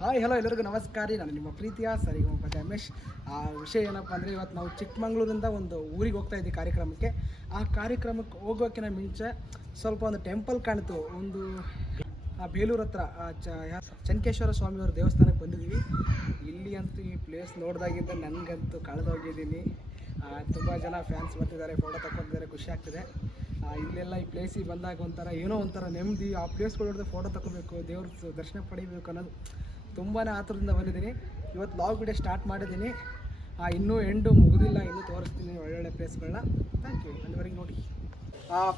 Hi hello ಎಲ್ಲರಿಗೂ ನಮಸ್ಕಾರ. ನಾನು ನಿಮ್ಮ ಪ್ರೀತಿಯ ಸರಿಗಮಪ ರಮೇಶ್. ವಿಷಯ ಏನಪ್ಪ ಅಂದರೆ, ಇವತ್ತು ನಾವು ಚಿಕ್ಕಮಂಗ್ಳೂರಿಂದ ಒಂದು ಊರಿಗೆ ಹೋಗ್ತಾ ಇದ್ದೀವಿ ಕಾರ್ಯಕ್ರಮಕ್ಕೆ. ಆ ಕಾರ್ಯಕ್ರಮಕ್ಕೆ ಹೋಗೋಕ್ಕಿಂತ ಮುಂಚೆ ಸ್ವಲ್ಪ ಒಂದು ಟೆಂಪಲ್ ಕಾಣಿತು. ಒಂದು ಬೇಲೂರು ಹತ್ರ ಚನ್ನಕೇಶ್ವರ ಸ್ವಾಮಿಯವ್ರ ದೇವಸ್ಥಾನಕ್ಕೆ ಬಂದಿದ್ದೀವಿ. ಇಲ್ಲಿ ಅಂತೂ ಈ ಪ್ಲೇಸ್ ನೋಡಿದಾಗಿಂದ ನನಗಂತೂ ಕಳೆದೋಗಿದ್ದೀನಿ. ತುಂಬ ಜನ ಫ್ಯಾನ್ಸ್ ಬರ್ತಿದ್ದಾರೆ, ಫೋಟೋ ತಗೊಂಡಿದ್ದಾರೆ, ಖುಷಿ ಆಗ್ತಿದೆ. ಇಲ್ಲೆಲ್ಲ ಈ ಪ್ಲೇಸಿಗೆ ಬಂದಾಗ ಒಂಥರ ನೆಮ್ಮದಿ. ಆ ಪ್ಲೇಸ್ಗಳು ನೋಡಿದ್ರೆ ಫೋಟೋ ತಗೋಬೇಕು, ದೇವ್ರ ದರ್ಶನ ಪಡಿಬೇಕು ಅನ್ನೋದು ತುಂಬಾ ಆತುರದಿಂದ ಬಂದಿದ್ದೀನಿ. ಇವತ್ತು ಲಾಗ್ ವಿಡಿಯೋ ಸ್ಟಾರ್ಟ್ ಮಾಡಿದ್ದೀನಿ. ಇನ್ನೂ ಎಂಡು ಮುಗಿದಿಲ್ಲ, ಇನ್ನೂ ತೋರಿಸ್ತೀನಿ ಒಳ್ಳೊಳ್ಳೆ ಪ್ಲೇಸ್ಗಳನ್ನ. Thank you. ಅಲ್ಲಿವರೆಗೆ ನೋಡಿ.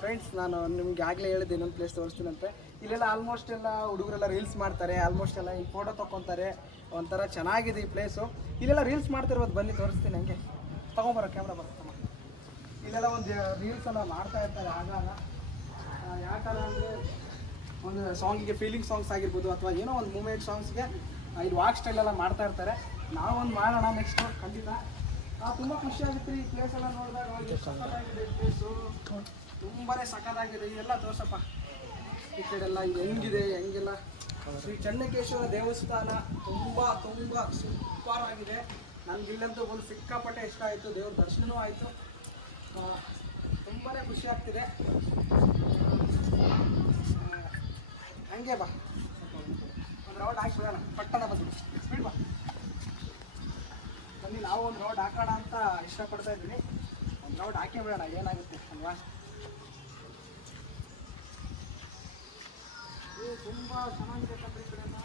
ಫ್ರೆಂಡ್ಸ್, ನಾನು ನಿಮ್ಗೆ ಆಗಲೇ ಹೇಳಿದ್ದೆ ಇನ್ನೊಂದು ಪ್ಲೇಸ್ ತೋರಿಸ್ತೀನಂತೆ. ಇಲ್ಲೆಲ್ಲ ಆಲ್ಮೋಸ್ಟ್ ಎಲ್ಲ ಹುಡುಗರೆಲ್ಲ ರೀಲ್ಸ್ ಮಾಡ್ತಾರೆ, ಆಲ್ಮೋಸ್ಟ್ ಎಲ್ಲ ಈ ಫೋಟೋ ತೊಗೊತಾರೆ. ಒಂಥರ ಚೆನ್ನಾಗಿದೆ ಈ ಪ್ಲೇಸು. ಇಲ್ಲೆಲ್ಲ ರೀಲ್ಸ್ ಮಾಡ್ತಿರ್ಬೋದು, ಬನ್ನಿ ತೋರಿಸ್ತೀನಿ. ಹಂಗೆ ತೊಗೊಂಬರೋ ಕ್ಯಾಮ್ರಾ ಬರ್ತಮ್ಮ. ಇಲ್ಲೆಲ್ಲ ಒಂದು ರೀಲ್ಸ್ ಎಲ್ಲ ಮಾಡ್ತಾ ಇರ್ತಾರೆ ಆಗಾಗ. ಯಾಕಂದ್ರೆ ಅಂದರೆ ಒಂದು ಸಾಂಗಿಗೆ ಫೀಲಿಂಗ್ ಸಾಂಗ್ಸ್ ಆಗಿರ್ಬೋದು, ಅಥವಾ ಏನೋ ಒಂದು ಮೂಮೆಂಟ್ ಸಾಂಗ್ಸ್ಗೆ ಇಲ್ಲಿ ವಾಕ್ ಸ್ಟೈಲೆಲ್ಲ ಮಾಡ್ತಾ ಇರ್ತಾರೆ. ನಾವೊಂದು ಮಾಡೋಣ ನೆಕ್ಸ್ಟು, ಖಂಡಿತ. ತುಂಬ ಖುಷಿಯಾಗುತ್ತೆ ಈ ಪ್ಲೇಸ್ ಎಲ್ಲ ನೋಡಿದಾಗ. ಸಖತ್ತಾಗಿದೆ ಈ ಪ್ಲೇಸು, ತುಂಬಾ ಸಖತ್ತಾಗಿದೆ. ಎಲ್ಲ ತೋರ್ಸಪ್ಪ ಈ ಕಡೆ ಎಲ್ಲ ಹೆಂಗಿದೆ, ಹೆಂಗೆಲ್ಲ. ಶ್ರೀ ಚನ್ನಕೇಶ್ವರ ದೇವಸ್ಥಾನ ತುಂಬ ಸೂಪರ್ ಆಗಿದೆ. ನನಗೆ ಇಲ್ಲಂತೂ ಒಂದು ಸಿಕ್ಕಾಪಟ್ಟೆ ಇಷ್ಟ ಆಯಿತು. ದೇವ್ರ ದರ್ಶನವೂ ಆಯಿತು. ತುಂಬಾ ಖುಷಿ ಆಗ್ತಿದೆ. ಹಂಗೆ ಬಾ, ಒಂದು ರೌಂಡ್ ಹಾಕಿಬಿಡೋಣ, ಪಟ್ಟಣ ಬಂದು ಸ್ಪೀಡ್ ಬಾ. ಬನ್ನಿ, ನಾವು ಒಂದು ರೌಂಡ್ ಹಾಕೋಣ ಅಂತ ಇಷ್ಟಪಡ್ತಾ ಇದ್ದೀನಿ. ಒಂದು ರೌಂಡ್ ಹಾಕೇ ಬಿಡೋಣ, ಏನಾಗುತ್ತೆ ಅಲ್ವಾ. ತುಂಬ ಚೆನ್ನಾಗಿದೆ ಕಣ್ರಿ ಈ ಕಡೆನ.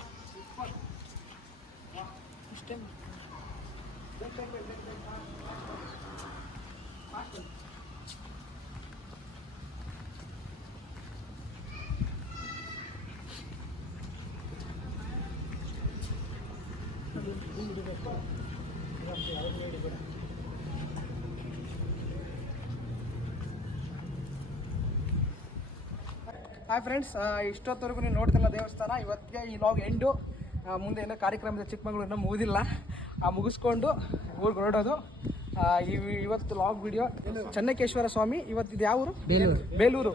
ಇಷ್ಟೇ ಹಾಯ್ ಫ್ರೆಂಡ್ಸ್, ಇಷ್ಟೊತ್ತವರೆಗೂ ನೀವು ನೋಡ್ತಿಲ್ಲ ದೇವಸ್ಥಾನ. ಇವತ್ತಿಗೆ ಈ ಲಾಗ್ ಎಂಡು. ಮುಂದೆ ಏನೋ ಕಾರ್ಯಕ್ರಮದ ಚಿಕ್ಕಮಗಳೂರಿನ ಮುಗಿದಿಲ್ಲ, ಮುಗಿಸ್ಕೊಂಡು ಊರಿಗೆ ಹೊರಡೋದು. ಇವತ್ತು ಲಾಗ್ ವಿಡಿಯೋ ಚನ್ನಕೇಶ್ವರ ಸ್ವಾಮಿ. ಇವತ್ತಿದು ಯಾವ ಊರು? ಬೇಲೂರು.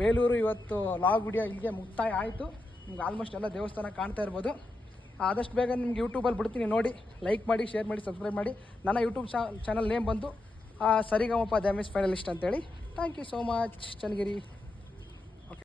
ಬೇಲೂರು. ಇವತ್ತು ಲಾಗ್ ವಿಡಿಯೋ ಇಲ್ಲಿಗೆ ಮುಕ್ತಾಯ ಆಯಿತು. ನಿಮ್ಗೆ ಆಲ್ಮೋಸ್ಟ್ ಎಲ್ಲ ದೇವಸ್ಥಾನ ಕಾಣ್ತಾ ಇರ್ಬೋದು. ಆದಷ್ಟು ಬೇಗ ನಿಮ್ಗೆ ಯೂಟ್ಯೂಬಲ್ಲಿ ಬಿಡ್ತೀನಿ, ನೋಡಿ, ಲೈಕ್ ಮಾಡಿ, ಶೇರ್ ಮಾಡಿ, ಸಬ್ಸ್ಕ್ರೈಬ್ ಮಾಡಿ. ನನ್ನ ಯೂಟ್ಯೂಬ್ ಚಾನಲ್ ನೇಮ್ ಬಂದು ಸರಿಗಮಪ ದ್ಯಾಮೇಶ್ ಫೈನಲಿಸ್ಟ್ ಅಂತೇಳಿ. Thank you so much Channagiri.